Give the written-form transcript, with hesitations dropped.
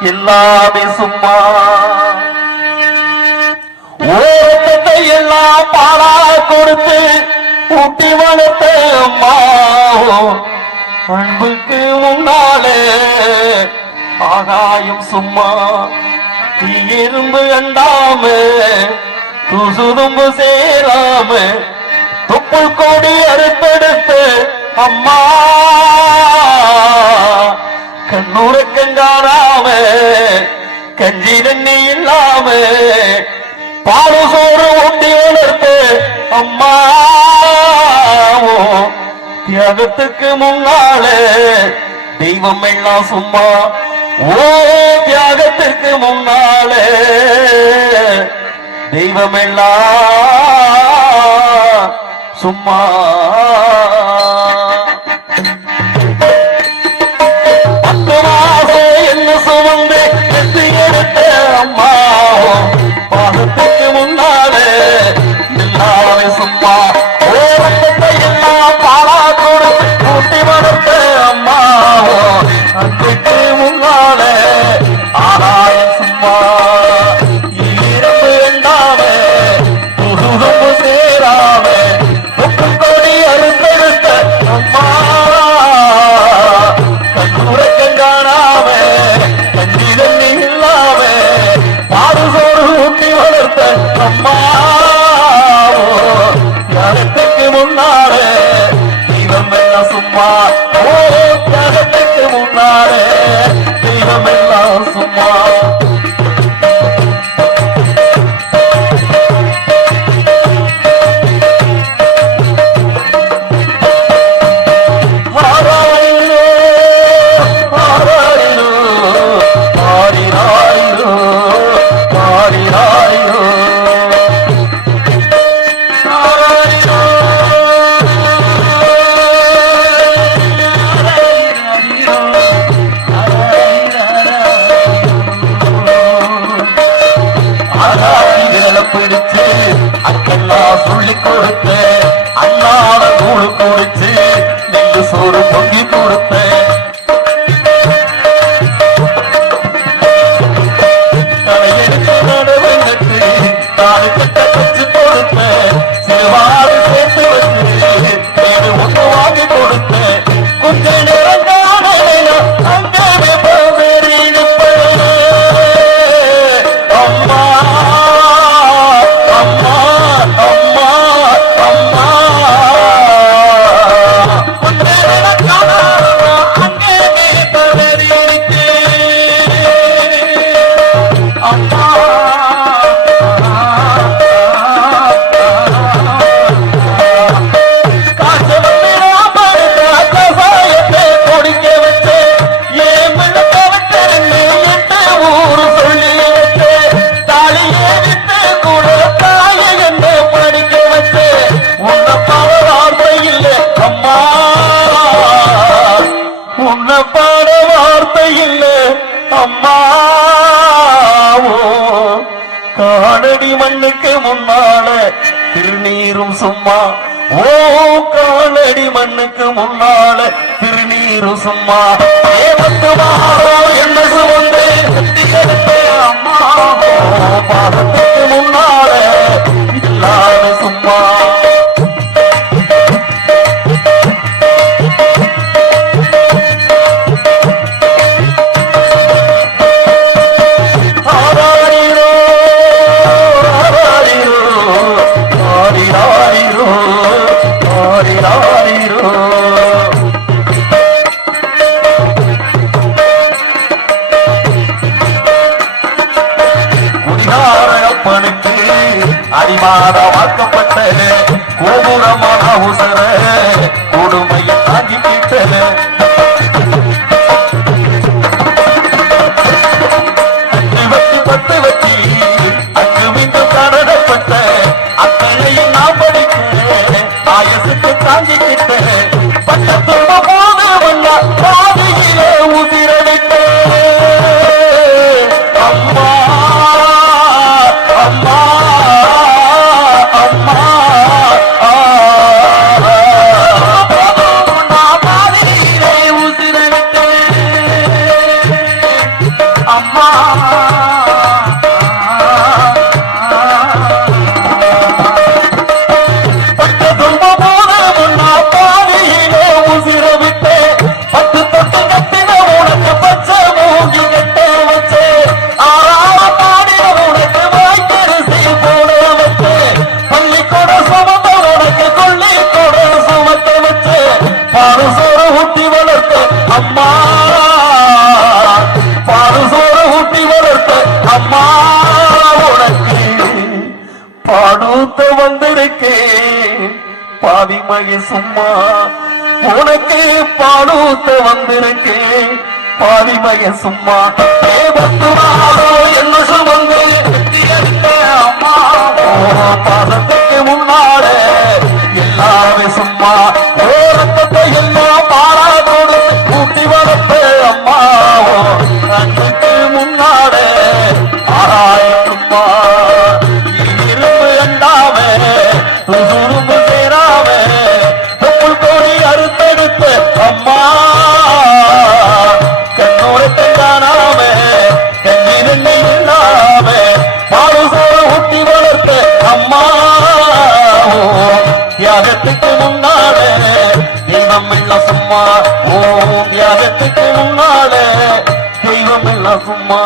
எல்லாமே சும்மா ஓரத்தை எல்லாம் பாலா கொடுத்து ஊட்டி வளர்த்த அம்மா அன்புக்கு முன்னாலே ஆகாயம் சும்மா தீ எறும்பு கண்டாம துசுதும்பு சேராம தொப்புள் கோடி அறுத்தெடுத்து அம்மா கண்ணுறக்கங்காராம கஞ்சி தண்ணி இல்லாம பாடு சோறு ஒட்டி வளர்த்து அம்மா தியாகத்துக்கு முன்னாலே தெய்வம் எல்லாம் சும்மா ஓ தியாகத்துக்கு முன்னாலே தெய்வம் எல்லாம் சும்மா என்ன சுமந்து எத்தி எடுத்த அம்மா பாதத்துக்கு முன்னாலே எல்லாமே சும்மா ஓரத்தை எல்லாம் பாலா கொடுத்து கூட்டி வளர்த்த அம்மா அன்றைக்கு முன்னாலே ஆகாயம் சும்மா இரும்பு வேண்டாம துருதும்பு சேராம தொப்புள் கொடி அறுத்தெடுத்த அம்மா கண்ணுறக்கங்கானாம கஞ்சி தண்ணி இல்லாம பாடு சோறு ஊட்டி வளர்த்த அம்மா தியாகத்துக்கு முன்னாலே தெய்வம் எல்லாம் சும்மா ஓ தியாகத்துக்கு முன்னாலே தெய்வம் எல்லாம் சும்மா பிடிச்சு அக்கெல்லாம் சொல்லி கொடுத்த அண்ணாட கூழு குடிச்சு நெல்லு சோறு பொங்கி கொடுத்த தலையெடுத்து நடவு நட்டு தாலி கட்ட வச்சு கொடுத்த சிறுவாறு சேர்த்து வச்சு வீடு ஒன்று வாங்கி கொடுத்த கொஞ்ச நேரம் அங்கே அம்மா பாட வார்த்தை இல்லை அம்மா காணடி மண்ணுக்கு முன்னால திருநீரும் சும்மா ஓ காணடி மண்ணுக்கு முன்னால திருநீரும் சும்மா என்ன சுமந்து அம்மா பாதத்துக்கு முன்னால எல்லாமே சும்மா பணக்க அம்மா உனக்கு பாடூத்த வந்திருக்கேன் பாதிமகி சும்மா உனக்கு பாடூத்த வந்திருக்கேன் பாதிமய சும்மா என்ன சுமந்து அம்மா பாசத்துக்கு முன்னாட எல்லாமே சும்மா ரத்தத்தை எல்லாம் பாராதோடு கூட்டி வளர்த்த அம்மா கண்ணுக்கு முன்னாட ஆராயம் சும்மா இரும்பு அண்டாமே சுரும்பு சேராமே தொப்புள் கோடி அறுத்தெடுத்த அம்மா தியாகத்துக்கு முன்னாலே தெய்வம் இல்ல சும்மா ஓ தியாகத்துக்கு முன்னாலே தெய்வம் இல்ல சும்மா